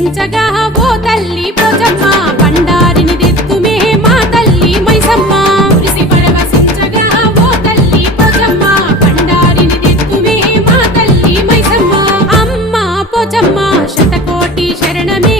పరవశించగా ఓ తల్లి పోచమ్మ బండారిని తెత్తుమే మా తల్లి మైసమ్మ మురిసి పరవశించగా ఓ తల్లి పోచమ్మ బండారిని తెత్తుమే మా తల్లి మైసమ్మ అమ్మ పోచమ్మ శతకోటి శరణమే